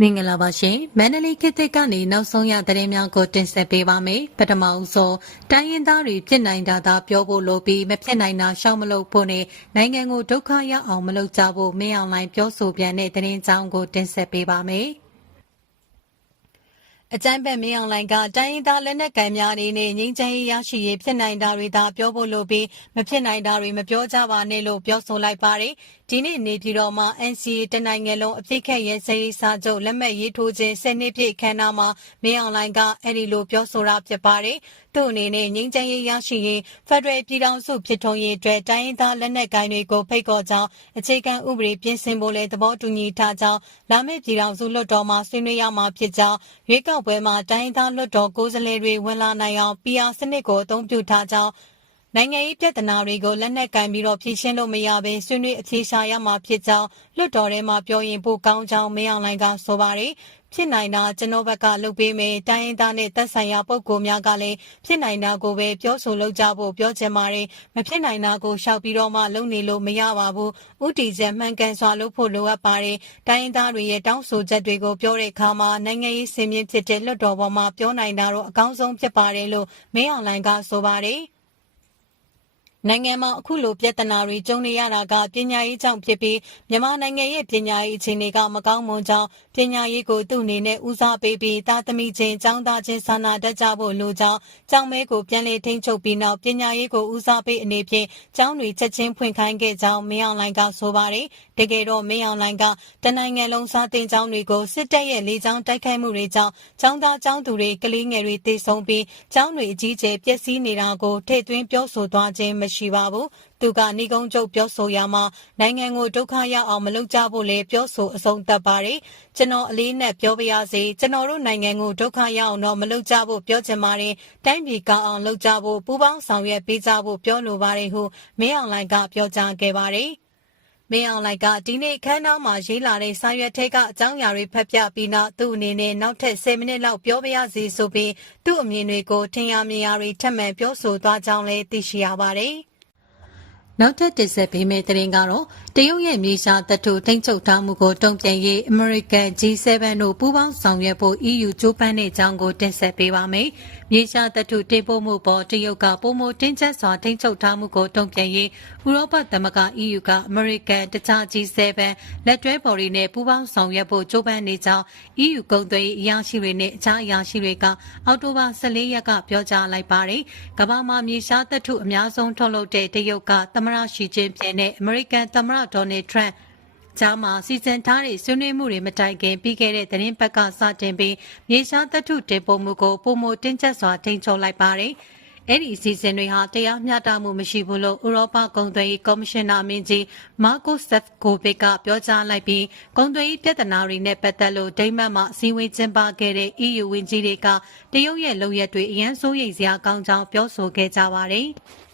မင်္ဂလာပါရှင်မန္တလေးခေတ်သစ်ကနေနောက်ဆုံးရသတင်းများကိုတင်ဆက်ပေးပါမယ်ပထမဦးဆုံးတိုင်းရင်းသားတွေဖြစ်နိုင်တာသာပြောဖို့လိုပြီးမဖြစ်နိုင်တာရှောက်မလုပ်ဖို့နဲ့နိုင်ငံကိုဒုက္ခရောက်အောင်မလုပ်ကြဖို့မင်းအောင်လှိုင်ပြောဆိုပြန်တဲ့သတင်းကြောင်းကိုတင်ဆက်ပေးပါမယ် အကြမ်းဖက်မင်းအောင်လှိုင်ကတိုင်းရင်းသားလက်နက်ကိုင်များအနေနဲ့ငြိမ်းချမ်းရေးရရှိရေးဖြစ်နိုင်တာတွေသာပြောဖို့လိုပြီးမဖြစ်နိုင်တာတွေမပြောကြပါနဲ့လို့ပြောဆိုလိုက်ပါတယ်။ဒီနေ့နေပြည်တော်မှာ NCA တနိုင်ငံလုံးအပြစ်ခတ်ရဲစရေးစာချုပ်လက်မှတ်ရေးထိုးခြင်း၁၀နှစ်ပြည့်အခမ်းအနားမှာမင်းအောင်လှိုင်ကအဲ့ဒီလိုပြောဆိုတာဖြစ်ပါတယ်။သူ့အနေနဲ့ငြိမ်းချမ်းရေးရရှိရေးဖက်ဒရယ်ပြည်ထောင်စုဖြစ်ထွန်းရေးအတွက်တိုင်းရင်းသားလက်နက်ကိုင်တွေကိုဖိတ်ခေါ်ကြောင်းအခြေခံဥပဒေပြင်ဆင်ဖို့လည်းသဘောတူညီထားကြောင်းလာမယ့်ပြည်ထောင်စုလွှတ်တော်မှာဆွေးနွေးရမှာဖြစ်ကြောင်းရွေးကောက်ပွဲမှာတိုင်းသားလွှတ်တော်ကိုယ်စားလှယ်တွေဝင်လာနိုင်အောင် PR စနစ်ကိုအသုံးပြုထားကြောင်း နိုင်ငံရေးပြဿနာတွေကိုလက်နက်ကင်ပြီးတော့ဖြေရှင်းလို့မရဘဲဆွေးနွေးအခြေရှာရမှာဖြစ်ကြောင်းလွှတ်တော်ထဲမှာပြောရင်ပိုကောင်းကြောင်းမင်းအောင်လှိုင်ကဆိုပါတယ်ဖြစ်နိုင်တာကျွန်တော်ဘက်ကလုပ်ပေးမယ်တိုင်းရင်းသားနဲ့သက်ဆိုင်ရာပုဂ္ဂိုလ်များကလည်းဖြစ်နိုင်တာကိုပဲပြောဆိုလုပ်ကြဖို့ပြောချင်ပါတယ်မဖြစ်နိုင်တာကိုရှောက်ပြီးတော့မှလုပ်နေလို့မရပါဘူးဥတီချက်မှန်ကန်စွာလုပ်ဖို့လိုအပ်ပါတယ်တိုင်းရင်းသားတွေရဲ့တောင်းဆိုချက်တွေကိုပြောတဲ့အခါမှာနိုင်ငံရေးစင်မြင့်ဖြစ်တဲ့လွှတ်တော်ပေါ်မှာပြောနိုင်တာတော့အကောင်းဆုံးဖြစ်ပါတယ်လို့မင်းအောင်လှိုင်ကဆိုပါတယ် နိုင်ငံမှာ အခုလို ပြဿနာတွေကြုံနေရတာက ပညာရေးကြောင့်ဖြစ်ပြီး မြန်မာနိုင်ငံရဲ့ ပညာရေးအခြေအနေက မကောင်းမွန်ကြောင်း ပညာရေးကိုသူ့အနေနဲ့ဦးစားပေးပြီးသားသမီးချင်းចောင်းသားချင်းဆန္ဒတတ်ကြဖို့လိုကြောင်းကျောင်းမဲကိုပြန်လည်ထိန်းချုပ်ပြီးနောက်ပညာရေးကိုဦးစားပေးအနေဖြင့်ကျောင်းတွေချက်ချင်းဖွင့်ခိုင်းခဲ့ကြောင်းမင်းအောင်လှိုင်ကဆိုပါတယ်တကယ်တော့မင်းအောင်လှိုင်ကတနိုင်ငံလုံးစားတင်ကျောင်းတွေကိုစစ်တပ်ရဲ့လေကြောင်းတိုက်ခိုက်မှုတွေကြောင့်ကျောင်းသားကျောင်းသူတွေကလေးငယ်တွေတေဆုံးပြီးကျောင်းတွေအကြီးကျယ်ပျက်စီးနေတာကိုထိတ်သွင်းပြောဆိုသွားခြင်းမရှိပါဘူးသူကနေကုန်းချုပ်ပြောဆိုရမှာ နိုင်ငံကို ဒုက္ခရောက်အောင် မလုပ်ကြဖို့လည်း ပြောဆိုအဆုံးသတ်ပါတယ် ကျွန်တော် အလေးနဲ့ပြောပြရစေ ကျွန်တော်တို့နိုင်ငံကို ဒုက္ခရောက်အောင်တော့ မလုပ်ကြဖို့ ပြောချင်ပါတယ် တိုင်းပြည်ကောင်းအောင် လုပ်ကြဖို့ ပူးပေါင်းဆောင်ရွက်ပေးကြဖို့ ပြောလိုပါတယ် ဟု မင်းအောင်လှိုင်က ပြောကြားခဲ့ပါတယ် မင်းအောင်လိုက်က ဒီနေ့ခန်းနာမှာ ရေးလာတဲ့ စာရွက်ထဲက အကြောင်းအရာတွေ ဖတ်ပြပြီးနောက် သူ့အနေနဲ့ နောက်ထပ်10မိနစ်လောက် ပြောပြရစီဆိုပြီး သူ့အမြင်တွေကို ထင်ရမြင်ရတွေ ထပ်မံပြောဆိုသွားကြောင်းလည်း သိရှိရပါတယ်။ နောက်ထပ်တင်ဆက်ပေးမယ့်သတင်းကတော့တရုတ်ရဲ့မြေရှားတပ်ထုထိန်းချုပ်ထားမှုကိုတုံ့ပြန်ရေး American G7 တို့ပူးပေါင်းဆောင်ရွက်ဖို့ EU ကြိုးပမ်းတဲ့အကြောင်းကိုတင်ဆက်ပေးပါမယ်။မြေရှားတပ်ထုတင်ပို့မှုပေါ်တရုတ်ကပုံမတင်းကျပ်စွာထိန်းချုပ်ထားမှုကိုတုံ့ပြန်ရေးဥရောပသမဂ္ဂ EU က American တခြား G7 လက်တွဲပေါ်တွေနဲ့ပူးပေါင်းဆောင်ရွက်ဖို့ကြိုးပမ်းနေကြောင်း EU ကုန်သွယ်ရေးအရာရှိတွေနဲ့အခြားအရာရှိတွေကအောက်တိုဘာ14ရက်ကပြောကြားလိုက်ပါတယ်။ကမ္ဘာမှာမြေရှားတပ်ထုအများဆုံးထုတ်လုပ်တဲ့တရုတ်ကသမရရှီကျင်းပြင်းနဲ့အမေရိကန်သမရဒေါ်နယ်ထရန့်ကြားမှာစီစဉ်ထားတဲ့ဆွေးနွေးမှုတွေမတိုင်ခင်ပြီးခဲ့တဲ့သတင်းပတ်ကစတင်ပြီးမြေရှားတပ်ထုတင်ပို့မှုကိုပုံမတင်းကျပ်စွာထိန်းချုပ်လိုက်ပါတယ်။အဲ့ဒီအစီအစဉ်တွေဟာတရားမျှတမှုမရှိဘူးလို့ဥရောပကုန်သွယ်ရေးကော်မရှင်နာမင်းကြီးမာကိုဆက်ကိုဗစ်ကပြောကြားလိုက်ပြီးကုန်သွယ်ရေးပြဿနာတွေနဲ့ပတ်သက်လို့ဒိမတ်မှာအစည်းအဝေးကျင်းပခဲ့တဲ့ EU ဝန်ကြီးတွေကတရုတ်ရဲ့လုပ်ရက်တွေအရန်စိုးရိမ်စရာကောင်းကြောင်းပြောဆိုခဲ့ကြပါတယ်။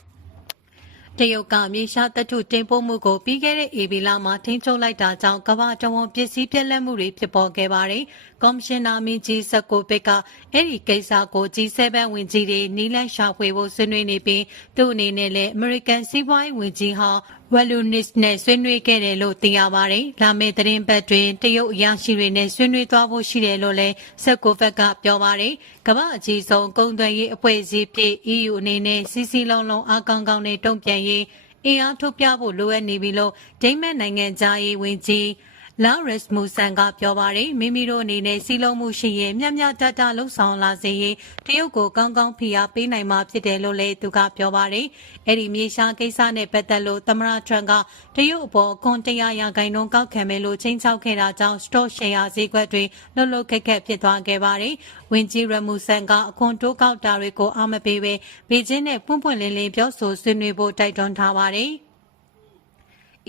တရုတ်ကမြေရှားတပ်ထုတင်ပို့မှုကိုပြီးခဲ့တဲ့ဧပြီလမှာထိန်းချုပ်လိုက်တာကြောင့်ကမ္ဘာတဝန်းပစ္စည်းပြက်လက်မှုတွေဖြစ်ပေါ်ခဲ့ပါတယ်။ကော်မရှင်နာမင်းကြီးစက်ကိုပစ်ကအဲ့ဒီကိစ္စကို G7 ဝင်ကြီးတွေနီးလန့်ရှာဖွေဖို့ဆွေးနွေးနေပြီးသူ့အနေနဲ့လည်း American စီးပွားရေးဝင်ကြီးဟောင်း ဝယ်လူနစ်နဲ့ဆွေးနွေးခဲ့တယ်လို့သိရပါတယ်။လာမယ့်သတင်းပတ်တွင်တရုတ်အရာရှိတွေနဲ့ဆွေးနွေးသွားဖို့ရှိတယ်လို့လည်းဆက်ကိုဖက်ကပြောပါတယ်။ကမ္ဘာအကြီးဆုံးကုန်သွယ်ရေးအဖွဲ့အစည်းဖြစ် EU အနေနဲ့စီစီလုံးလုံးအကောင်ကောင်နဲ့တုံ့ပြန်ရေးအင်အားထုတ်ပြဖို့လိုအပ်နေပြီလို့ဒိမတ်နိုင်ငံသားရေးဝန်ကြီး လာရစ်မူဆန်ကပြောပါတယ်မိမိတို့အနေနဲ့စီလုံးမှုရှိရင်မျှမျှတတလှုပ်ဆောင်လာစေရေးတရုတ်ကိုကောင်းကောင်းဖိအားပေးနိုင်မှာဖြစ်တယ်လို့လည်းသူကပြောပါတယ်အဲ့ဒီမြေရှားကိစ္စနဲ့ပတ်သက်လို့သမရထရန့်ကတရုတ်အပေါ်ခွန်တရားရာဂိုင်နှုန်းကောက်ခံမယ်လို့ချိန်ချောက်ခဲ့တာကြောင့်စတော့ရှယ်ယာဈေးကွက်တွေလှုပ်လှုပ်ခက်ခက်ဖြစ်သွားခဲ့ပါတယ်ဝင်းကြီးရမူဆန်ကအခွန်တိုးကောက်တာတွေကိုအားမပေးဘဲဘေကျင်းနဲ့ပွန့်ပွန့်လင်းလင်းပြောဆိုဆွေးနွေးဖို့တိုက်တွန်းထားပါတယ်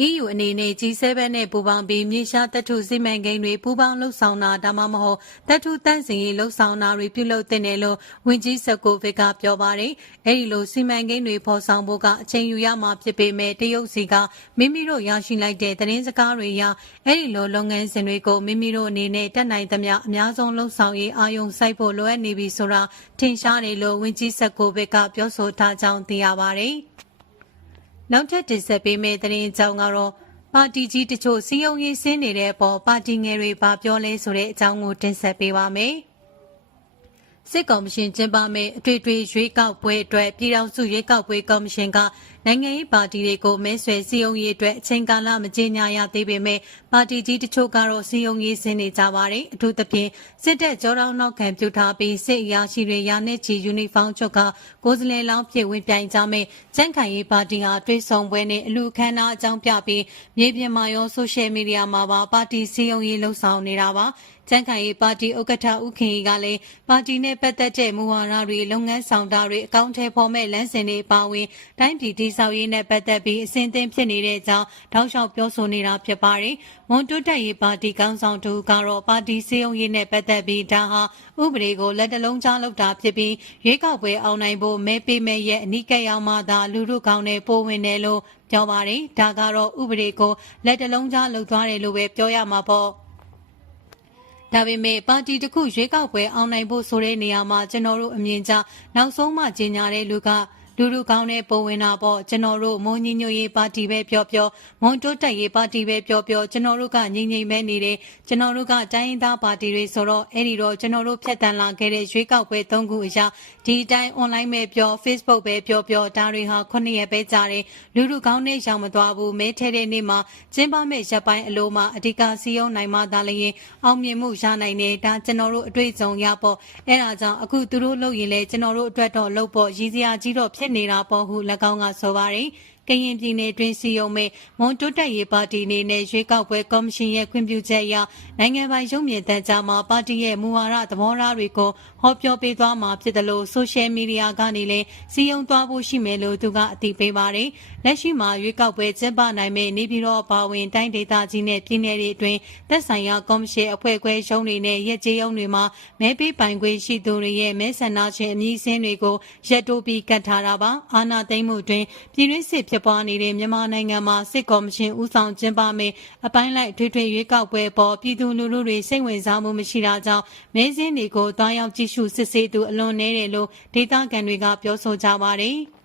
EU အနေနဲ့ G7 နဲ့ပူးပေါင်းပြီးမြေရှားတပ်ထုစီမံကိန်းတွေပူးပေါင်းလှုပ်ဆောင်တာဒါမှမဟုတ်တပ်ထုတန့်စင်ရေးလှုပ်ဆောင်တာတွေပြုလုပ်တဲ့နယ်လို့ဝန်ကြီးစကိုဗစ်ကပြောပါတယ်။အဲဒီလိုစီမံကိန်းတွေဖော်ဆောင်ဖို့ကအချိန်ယူရမှာဖြစ်ပေမဲ့တရုတ်စီကမိမိတို့ရရှိလိုက်တဲ့သတင်းစကားတွေအရအဲဒီလိုလုပ်ငန်းစဉ်တွေကိုမိမိတို့အနေနဲ့တက်နိုင်သမျှအများဆုံးလှုပ်ဆောင်ရေးအာရုံစိုက်ဖို့လိုအပ်နေပြီဆိုတာထင်ရှားတယ်လို့ဝန်ကြီးစကိုဗစ်ကပြောဆိုထားကြောင်းသိရပါတယ်။ နောက်ထပ်တင်ဆက်ပေးမယ့်သတင်းအကြောင်းကတော့ပါတီကြီးတချို့စီယုံရေးဆင်းနေတဲ့အပေါ်ပါတီငယ်တွေပါပြောလဲဆိုတဲ့အကြောင်းကိုတင်ဆက်ပေးပါမယ်။စစ်ကော်မရှင်ကျင်းပမဲ့အထွေထွေရွေးကောက်ပွဲအတွက်ပြည်ထောင်စုရွေးကောက်ပွဲကော်မရှင်က နိုင်ငံရေးပါတီတွေကိုမဲဆွယ်စည်းရုံးရေးအတွက်အချိန်ကာလမကြေညာရသေးပေမဲ့ပါတီကြီးတချို့ကတော့စည်းရုံးရေးဆင်းနေကြပါတယ်အထူးသဖြင့်စစ်တပ်ကြောတောင်းနောက်ခံပြုထားပြီးစစ်အရာရှိတွေရာနဲ့ချီယူနီဖောင်းချုပ်ကကိုယ်စားလှယ်လောင်းဖြစ်ဝင်ပြိုင်ကြမဲ့ကျန်းခိုင်ရေးပါတီဟာတွဲဆောင်ပွဲနဲ့အလူခန်းနာအကြောင်းပြပြီးမြေပြင်မှာရောဆိုရှယ်မီဒီယာမှာပါပါတီစည်းရုံးရေးလှုပ်ဆောင်နေတာပါကျန်းခိုင်ရေးပါတီဥက္ကဋ္ဌဦးခင်ကြီးကလည်းပါတီနဲ့ပတ်သက်တဲ့မူဝါဒတွေလုပ်ငန်းဆောင်တာတွေအကောင့်ထဲပေါ်မဲ့လမ်းစဉ်တွေပါဝင်တိုင်းပြည်တည်ဆောက်ရေးနဲ့ပတ်သက်ပြီးအစဉ်သင်ဖြစ်နေတဲ့အကြောင်းတောက်လျှောက်ပြောဆိုနေတာဖြစ်ပါတယ်။မွန်တိုးတက်ရေးပါတီကောင်းဆောင်တူကတော့ပါတီစည်းရုံးရေးနဲ့ပတ်သက်ပြီးဒါဟာဥပဒေကိုလက်တလုံးကြားလုပ်တာဖြစ်ပြီးရွေးကောက်ပွဲအောင်နိုင်ဖို့မဲပေးမဲ့ရဲ့အနိကရောက်မှသာလူလူကောင်းနဲ့ပိုးဝင်တယ်လို့ပြောပါတယ်။ဒါကတော့ဥပဒေကိုလက်တလုံးကြားလုပ်သွားတယ်လို့ပဲပြောရမှာပေါ့။ဒါပေမဲ့ပါတီတစ်ခုရွေးကောက်ပွဲအောင်နိုင်ဖို့ဆိုတဲ့နေရာမှာကျွန်တော်တို့အမြင်ကြနောက်ဆုံးမှကြီးညာတဲ့လူက လူလူကောင်းတဲ့ပုံဝင်တာပေါ့ကျွန်တော်တို့မုံညညရေးပါတီပဲပြောပြောမွန်တိုးတက်ရေးပါတီပဲပြောပြောကျွန်တော်တို့ကငြိမ်ငြိမ်ပဲနေတယ်ကျွန်တော်တို့ကတိုင်းရင်းသားပါတီတွေဆိုတော့အဲ့ဒီတော့ကျွန်တော်တို့ဖြတ်တန်းလာခဲ့တဲ့ရွေးကောက်ပွဲ၃ခုအရာဒီအတိုင်း online ပဲပြော Facebook ပဲပြောပြောဒါတွေဟာခုနှစ်ရက်ပဲကြာတယ်လူလူကောင်းတဲ့ရောင်မသွားဘူးမဲထဲတဲ့နေ့မှာကျင်းပမဲ့ရပ်ပိုင်းအလိုမှာအဓိကစီယုံနိုင်မှသာလျင်အောင်မြင်မှုရနိုင်တယ်ဒါကျွန်တော်တို့အတွေ့အကြုံရပေါ့အဲ့ဒါကြောင့်အခုသူတို့လုပ်ရင်လေကျွန်တော်တို့အတွက်တော့လုပ်ပေါ့ရည်စရာကြီးတော့ဖြစ်နေတာပေါ့ဟု၎င်းကဆိုပါတယ် ကရင်ပြည်နယ်တွင်စီယုံမဲ့မွန်တိုးတက်ရေးပါတီအနေနဲ့ရွေးကောက်ပွဲကော်မရှင်ရဲ့ခွင့်ပြုချက်အရနိုင်ငံပိုင်ရုပ်မြင်သံကြားမှာပါတီရဲ့မူဝါဒသဘောထားတွေကိုဟောပြောပေးသွားမှာဖြစ်တယ်လို့ဆိုရှယ်မီဒီယာကနေလည်းစီယုံသွားဖို့ရှိမယ်လို့သူကအသိပေးပါတယ်။လက်ရှိမှာရွေးကောက်ပွဲကျင်းပနိုင်မဲ့နေပြည်တော်ပါဝင်တိုင်းဒေသကြီးနဲ့ပြည်နယ်တွေအတွင်းသက်ဆိုင်ရာကော်မရှင်အဖွဲ့ခွဲရုံးတွေနဲ့ရက်ကျေးရုံးတွေမှာမဲပေးပိုင်ခွင့်ရှိသူတွေရဲ့မဲဆန္ဒရှင်အမည်စင်းတွေကိုရက်တိုးပြီးကတ်ထားတာပါ။အာဏာသိမ်းမှုတွင်ပြည်တွင်းစစ်ဖြစ်ပွားနေတဲ့မြန်မာနိုင်ငံမှာစစ်ကော်မရှင်ဦးဆောင်ကျင်းပမယ့်အပိုင်းလိုက်ထွေထွေရွေးကောက်ပွဲပေါ်ပြည်သူလူထုတွေစိတ်ဝင်စားမှုမရှိတာကြောင့်မဲစင်းတွေကိုတွားရောက်ကြည့်ရှုစစ်ဆေးသူအလွန်နည်းတယ်လို့ဒေသခံတွေကပြောဆိုကြပါတယ်။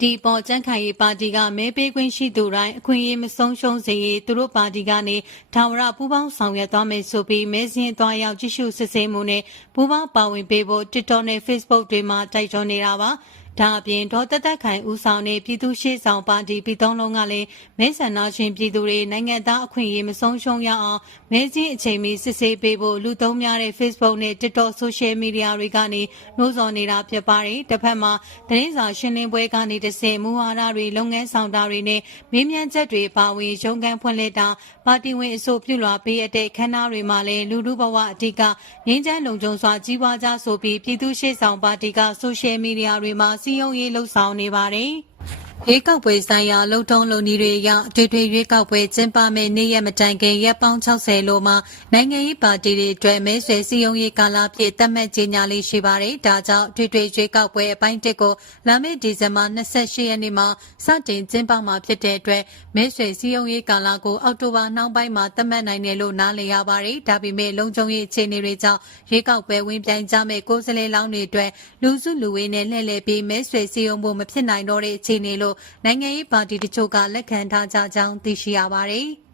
ဒီပေါ်ကြန့်ခိုင်ရေးပါတီကမဲပေးခွင့်ရှိသူတိုင်းအခွင့်အရေးမဆုံးရှုံးစေရေးသူတို့ပါတီကနေထာဝရပူးပေါင်းဆောင်ရွက်သွားမယ်ဆိုပြီးမဲစင်းသွားရောက်ကြည့်ရှုစစ်ဆေးမှုနဲ့ပူးပေါင်းပါဝင်ပေးဖို့ TikTok နဲ့ Facebook တွေမှာတိုက်တွန်းနေတာပါ။ဒါအပြင်ဒေါ်တက်တက်ခိုင်ဦးဆောင်တဲ့ပြည်သူ့ရှေ့ဆောင်ပါတီပြည်သုံးလုံးကလည်းမဲဆန္ဒရှင်ပြည်သူတွေနိုင်ငံသားအခွင့်အရေးမဆုံးရှုံးရအောင်မဲကြီးအချိန်မီစစ်ဆေးပေးဖို့လူသုံးများတဲ့ Facebook နဲ့ TikTok Social Media တွေကနေနှိုးဆော်နေတာဖြစ်ပါတယ်။တစ်ဖက်မှာသတင်းစာရှင်းလင်းပွဲကနေတဆင့်မူဝါဒတွေလုပ်ငန်းဆောင်တာတွေနဲ့မေးမြန်းချက်တွေပါဝင်ရုံးခန်းဖွင့်လှစ်တာပါတီဝင်အဆိုပြုလွှာပေးရတဲ့ခန်းနာတွေမှာလည်းလူလူဘဝအဓိကငင်းချမ်းလုံခြုံစွာကြီးပွားကြဆိုပြီးပြည်သူ့ရှေ့ဆောင်ပါတီက Social Media တွေမှာစီယုံရေးလှုပ်ဆောင်နေပါတယ်။ ရွေးကောက်ပွဲဆိုင်ရာလုံထုံးလုံနည်းတွေအရအထွေထွေရွေးကောက်ပွဲကျင်းပမယ့်နေ့ရက်မတိုင်ခင်ရက်ပေါင်း60လို့မှနိုင်ငံရေးပါတီတွေအတွက်မဲဆွယ်စည်းရုံးရေးကာလဖြစ်သတ်မှတ်ကြေညာလေးရှိပါတယ်။ဒါကြောင့်အထွေထွေရွေးကောက်ပွဲအပိုင်းတစ်ကိုလာမယ့်ဒီဇင်ဘာ28ရက်နေ့မှာစတင်ကျင်းပမှာဖြစ်တဲ့အတွက်မဲဆွယ်စည်းရုံးရေးကာလကိုအောက်တိုဘာနှောင်းပိုင်းမှာသတ်မှတ်နိုင်တယ်လို့နားလည်ရပါတယ်။ဒါပေမဲ့လုံခြုံရေးအခြေအနေတွေကြောင့်ရွေးကောက်ပွဲဝင်ပြိုင်ကြမယ့်ကိုယ်စားလှယ်လောင်းတွေအတွက်လူစုလူဝေးနဲ့လှည့်လည်ပြီးမဲဆွယ်စည်းရုံးဖို့မဖြစ်နိုင်တော့တဲ့အခြေအနေလို့လို့နိုင်ငံရေးပါတီတချို့ကလက်ခံထားကြကြောင်းသိရှိရပါတယ်။